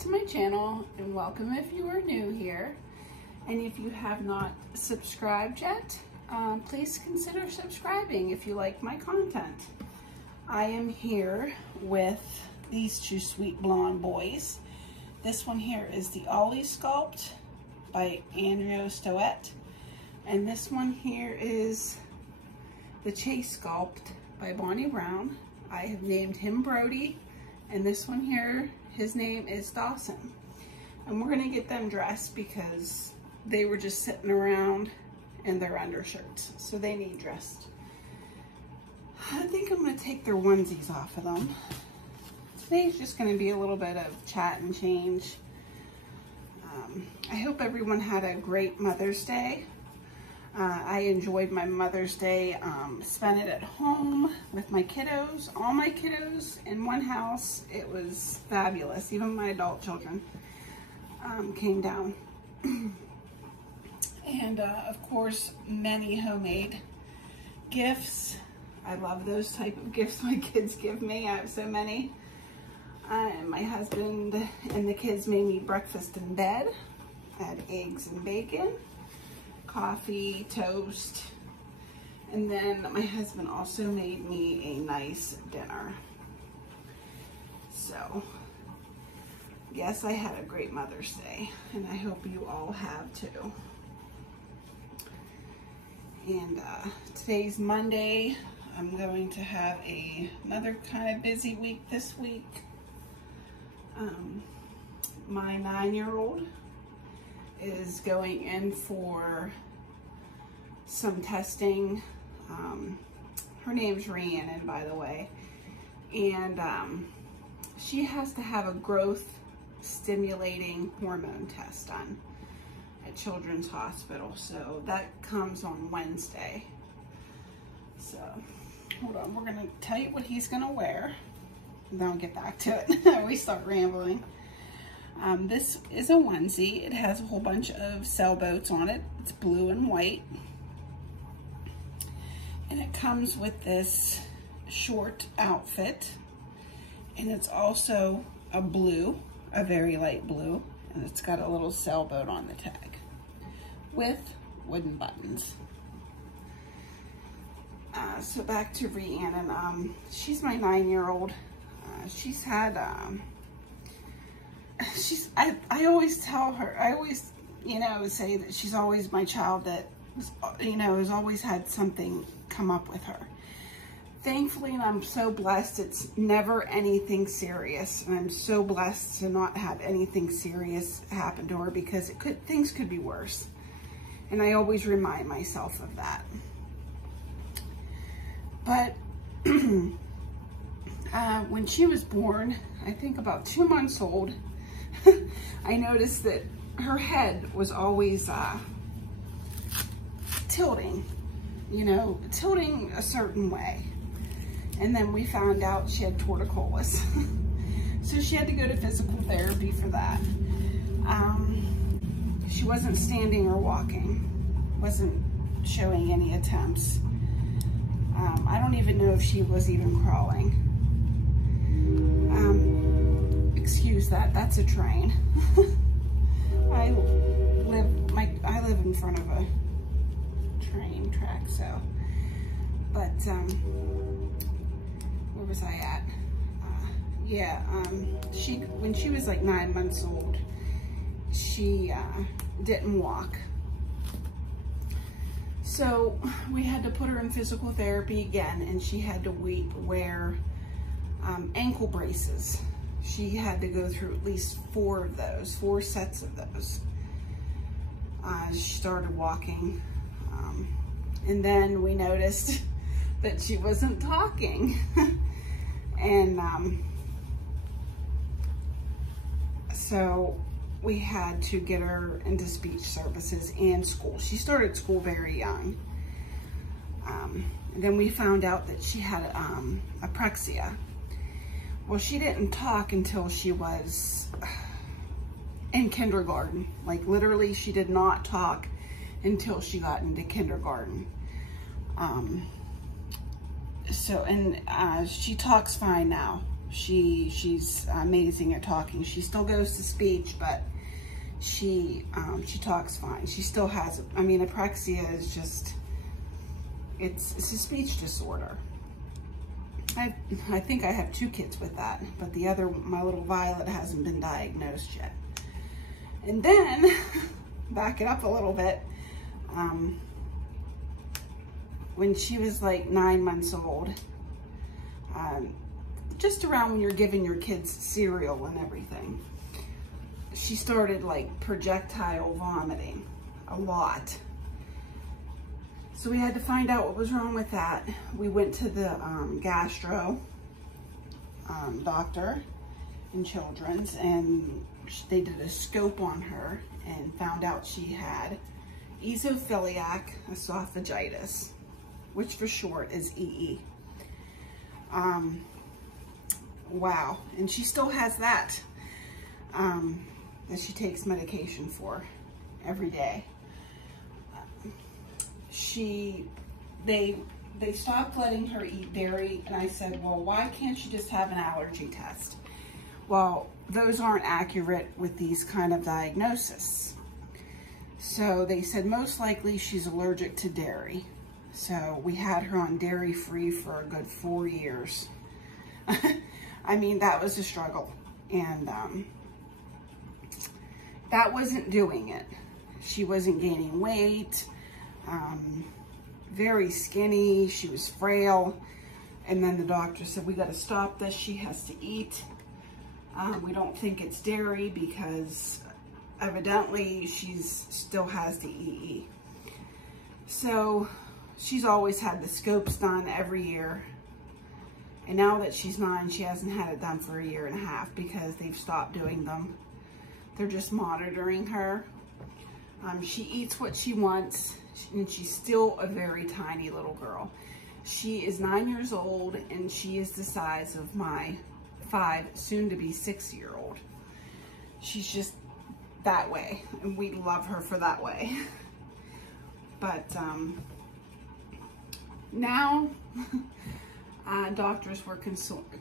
to my channel, and welcome if you are new here. And if you have not subscribed yet, please consider subscribing if you like my content. I am here with these two sweet blonde boys. This one here is the Ollie Sculpt by Andrea Stoet, and this one here is the Chase Sculpt by Bonnie Brown. I have named him Brody, and this one here, his name is Dawson. And we're gonna get them dressed because they were just sitting around in their undershirts, so they need dressed. I think I'm gonna take their onesies off of them. Today's just gonna be a little bit of chat and change. I hope everyone had a great Mother's Day. I enjoyed my Mother's Day, spent it at home with my kiddos, all my kiddos in one house. It was fabulous. Even my adult children came down. And of course, many homemade gifts. I love those type of gifts my kids give me. I have so many. My husband and the kids made me breakfast in bed. I had eggs and bacon, coffee, toast, and then my husband also made me a nice dinner. So, yes, I had a great Mother's Day, and I hope you all have too. And today's Monday. I'm going to have another kind of busy week this week. My 9-year-old is going in for some testing. Her name's Rhiannon, by the way, and she has to have a growth stimulating hormone test done at Children's Hospital, so that comes on Wednesday. So hold on, we're gonna tell you what he's gonna wear, and then I'll get back to it. We start rambling. This is a onesie. It has a whole bunch of sailboats on it. It's blue and white. And it comes with this short outfit. And it's also a blue, a very light blue. And it's got a little sailboat on the tag with wooden buttons. So back to Rhiannon. She's my 9-year-old. She's had... I always tell her, I always, say that she's always my child that, has always had something come up with her. Thankfully, and I'm so blessed, it's never anything serious. And I'm so blessed to not have anything serious happen to her because things could be worse. And I always remind myself of that. But when she was born, I think about 2 months old, I noticed that her head was always tilting, tilting a certain way. And then we found out she had torticollis. So she had to go to physical therapy for that. She wasn't standing or walking, wasn't showing any attempts. I don't even know if she was even crawling. Excuse that, that's a train. I live in front of a train track, so. But, where was I at? When she was like 9 months old, she didn't walk. So we had to put her in physical therapy again, and she had to wear ankle braces. She had to go through at least 4 of those, 4 sets of those. She started walking, and then we noticed that she wasn't talking. And so we had to get her into speech services and school. She started school very young. And then we found out that she had apraxia. Well, she didn't talk until she was in kindergarten. Like literally, she did not talk until she got into kindergarten. She talks fine now. She's amazing at talking. She still goes to speech, but she talks fine. She still has, I mean, apraxia is just, it's a speech disorder. I think I have 2 kids with that, but the other, my little Violet, hasn't been diagnosed yet. And then, back it up a little bit, when she was like 9 months old, just around when you're giving your kids cereal and everything, she started like projectile vomiting a lot. So we had to find out what was wrong with that. We went to the gastro doctor in Children's, and they did a scope on her and found out she had esophiliac esophagitis, which for short is EE. Wow, and she still has that, that she takes medication for every day. They stopped letting her eat dairy, and I said, well, why can't she just have an allergy test? Well, those aren't accurate with these kind of diagnoses. So they said most likely she's allergic to dairy. So we had her on dairy free for a good 4 years. I mean, that was a struggle, and that wasn't doing it. She wasn't gaining weight, very skinny, she was frail, and then the doctor said, we got to stop this, she has to eat. We don't think it's dairy because evidently she's still has the EE. So she's always had the scopes done every year. And now that she's 9, she hasn't had it done for a year and a half because they've stopped doing them. They're just monitoring her. She eats what she wants, and she's still a very tiny little girl. She is 9 years old, and she is the size of my 5, soon to be 6-year-old. She's just that way, and we love her for that way. But now, doctors were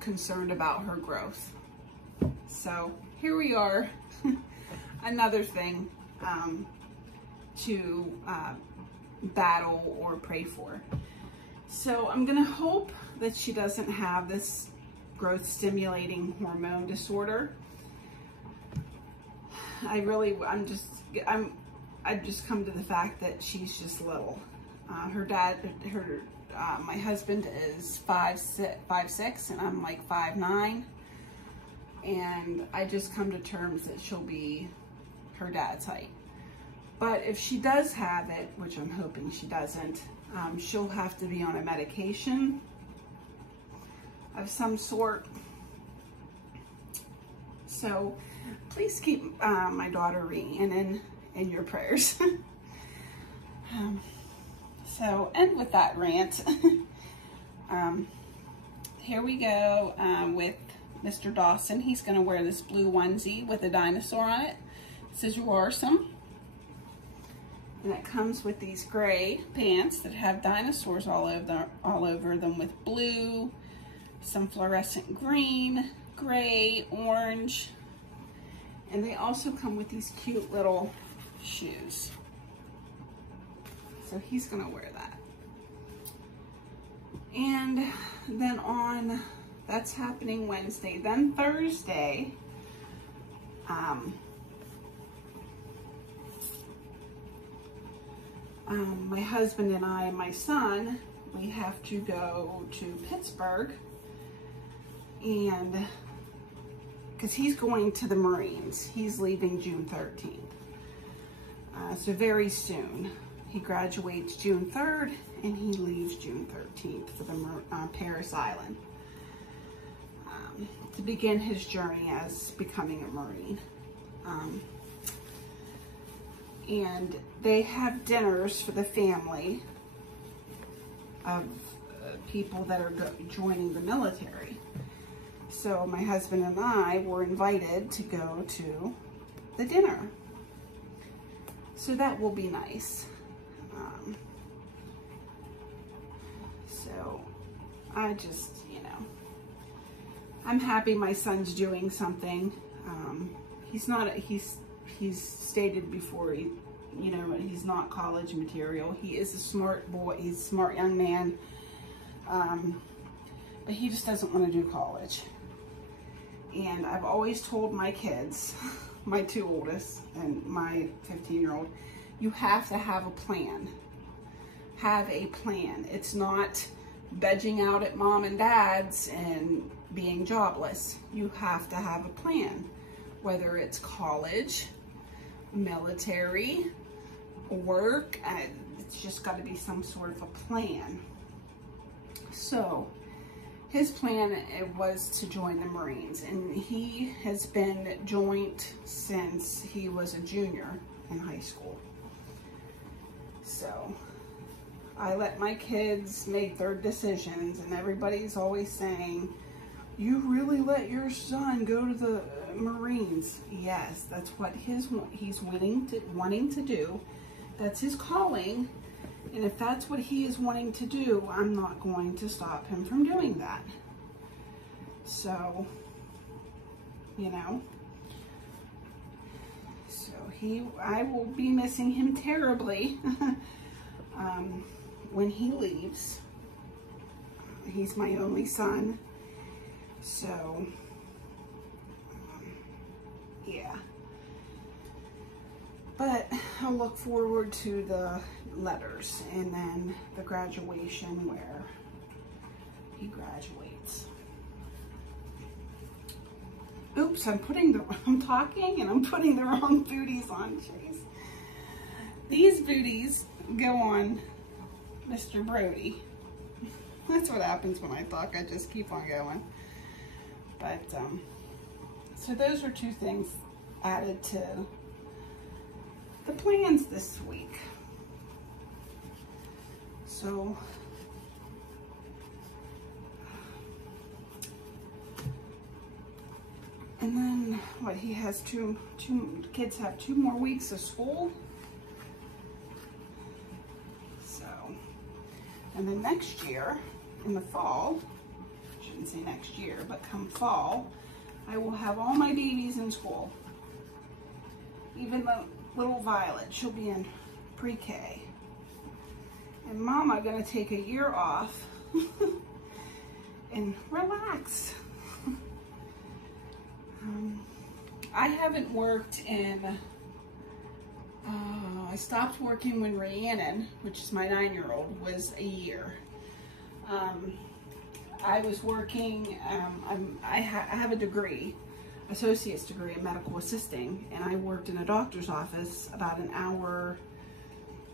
concerned about her growth. So here we are, another thing to battle or pray for. So I'm gonna hope that she doesn't have this growth stimulating hormone disorder. I've just come to the fact that she's just little. My husband is 5'6", and I'm like 5'9", and I just come to terms that she'll be her dad's height. But if she does have it, which I'm hoping she doesn't, she'll have to be on a medication of some sort. So please keep my daughter Rhiannon in your prayers. So, and with that rant, here we go with Mr. Dawson. He's going to wear this blue onesie with a dinosaur on it. It says, "You are some." And it comes with these gray pants that have dinosaurs all over them with blue, some fluorescent green, gray, orange. And they also come with these cute little shoes. So he's gonna wear that. And then that's happening Wednesday. Then Thursday, my husband and I and my son, we have to go to Pittsburgh, and because he's going to the Marines. He's leaving June 13th. So very soon. He graduates June 3rd, and he leaves June 13th for the Paris Island to begin his journey as becoming a Marine. And they have dinners for the family of people that are joining the military. So my husband and I were invited to go to the dinner. So that will be nice. So I just, I'm happy my son's doing something. He's stated before, you know, he's not college material. He is a smart boy. He's a smart young man. But he just doesn't want to do college. And I've always told my kids, my two oldest and my 15-year-old, you have to have a plan. Have a plan. It's not vegging out at mom and dad's and being jobless. You have to have a plan. Whether it's college, military, work, it's just got to be some sort of a plan. So his plan was to join the Marines, and he has been joint since he was a junior in high school. So I let my kids make their decisions, and everybody's always saying, you really let your son go to the Marines. Yes, that's what he's wanting to do. That's his calling. And if that's what he is wanting to do, I'm not going to stop him from doing that. So, you know. So I will be missing him terribly when he leaves. He's my only son. So, yeah. But I'll look forward to the letters and then the graduation where he graduates. Oops, I'm talking and I'm putting the wrong booties on. Jeez. These booties go on Mr. Brody. That's what happens when I talk. I just keep on going. But, so those are two things added to the plans this week. So, and then what, he has two kids have 2 more weeks of school. So, and then next year in the fall, I shouldn't say next year, but come fall, I will have all my babies in school. Even the little Violet, she'll be in pre-K. And Mama gonna take a year off and relax. I haven't worked in, I stopped working when Rhiannon, which is my 9-year-old, was a year. I was working, I have a degree, associate's degree in medical assisting, and I worked in a doctor's office about an hour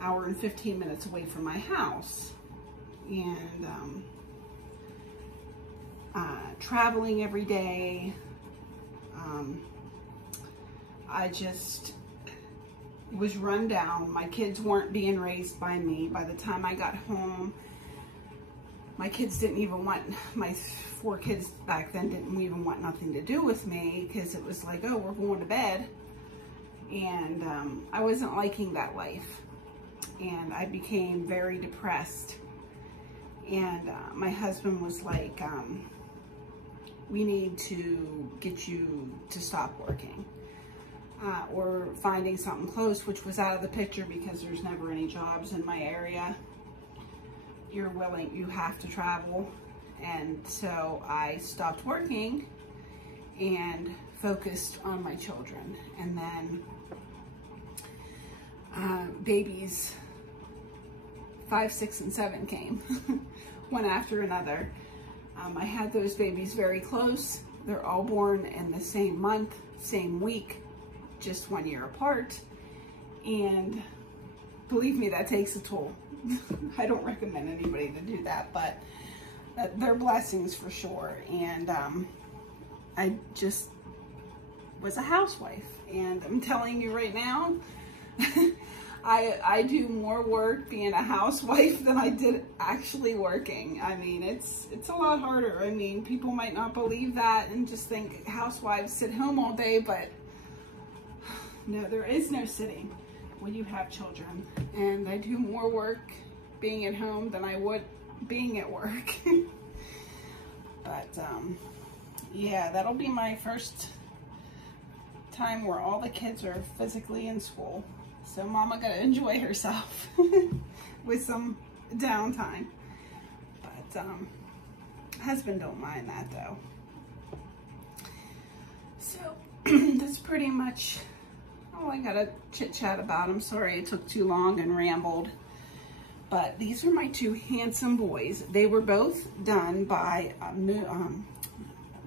and 15 minutes away from my house. And traveling every day, I just was run down. My kids weren't being raised by me. By the time I got home, my kids didn't even want, my 4 kids back then didn't even want nothing to do with me, because it was like, oh, we're going to bed. And I wasn't liking that life. And I became very depressed. And my husband was like, we need to get you to stop working. Or finding something close, which was out of the picture because there's never any jobs in my area. You have to travel. And so I stopped working and focused on my children. And then babies 5, 6, and 7 came, one after another. I had those babies very close. They're all born in the same month, same week, just 1 year apart. And believe me, that takes a toll. I don't recommend anybody to do that, but they're blessings for sure. And I just was a housewife. And I'm telling you right now, I do more work being a housewife than I did actually working. I mean, it's a lot harder. I mean, people might not believe that and just think housewives sit home all day, but no, there is no sitting when you have children. And I do more work being at home than I would being at work. But Yeah, that'll be my first time where all the kids are physically in school. So Mama gotta enjoy herself with some downtime. But husband don't mind that though. So that's pretty much all I gotta chit chat about. I'm sorry it took too long and rambled. But these are my two handsome boys. They were both done by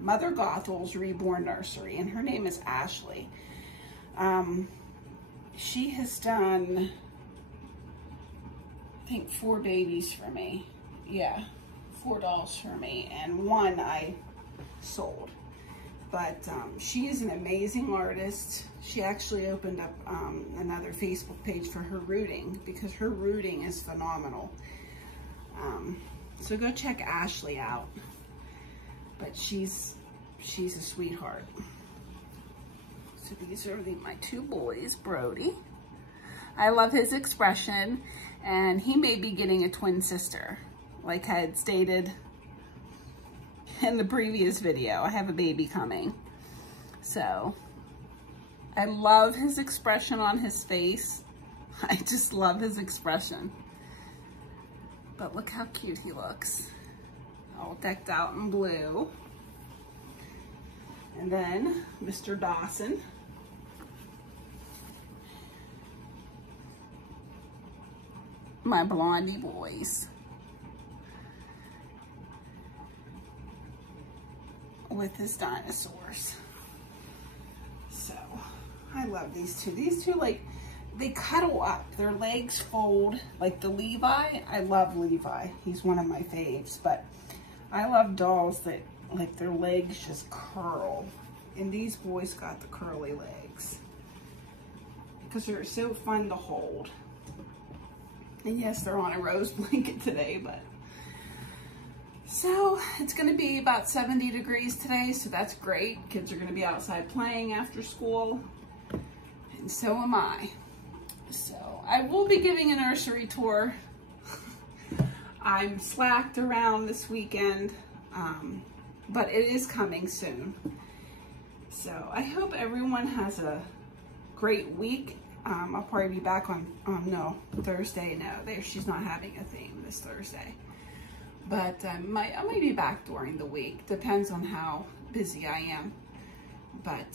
Mother Gothel's Reborn Nursery, and her name is Ashley. She has done, I think, 4 babies for me. Yeah, 4 dolls for me, and 1 I sold. But she is an amazing artist. She actually opened up another Facebook page for her rooting, because her rooting is phenomenal. So go check Ashley out. But she's a sweetheart. So these are my 2 boys, Brody. I love his expression, and he may be getting a twin sister, like I had stated in the previous video. I have a baby coming. So I love his expression on his face. I just love his expression. But look how cute he looks. All decked out in blue. And then Mr. Dawson. My blondie boys. With his dinosaurs. So I love these two. These two, like, they cuddle up. Their legs fold. Like the Levi, I love Levi. He's one of my faves. But I love dolls that, like, their legs just curl. And these boys got the curly legs, because they're so fun to hold. And yes, they're on a rose blanket today, but. So it's going to be about 70 degrees today, so that's great. Kids are going to be outside playing after school, and so am I. So I will be giving a nursery tour. I'm slacked around this weekend, but it is coming soon. So I hope everyone has a great week. I'll probably be back on Thursday. No, she's not having a theme this Thursday. But I might be back during the week. Depends on how busy I am. But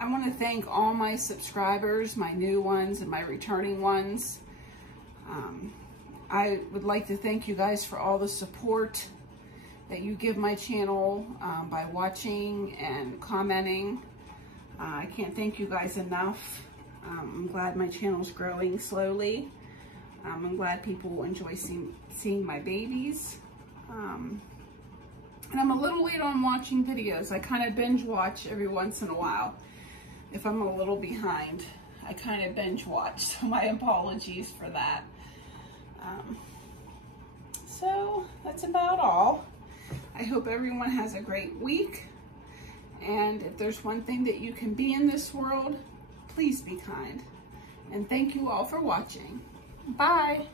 I want to thank all my subscribers, my new ones and my returning ones. I would like to thank you guys for all the support that you give my channel by watching and commenting. I can't thank you guys enough. I'm glad my channel's growing slowly. I'm glad people enjoy seeing my babies. And I'm a little late on watching videos. I kind of binge watch every once in a while. If I'm a little behind, I kind of binge watch, so my apologies for that. So that's about all. I hope everyone has a great week. And if there's one thing that you can be in this world, please be kind. And thank you all for watching. Bye.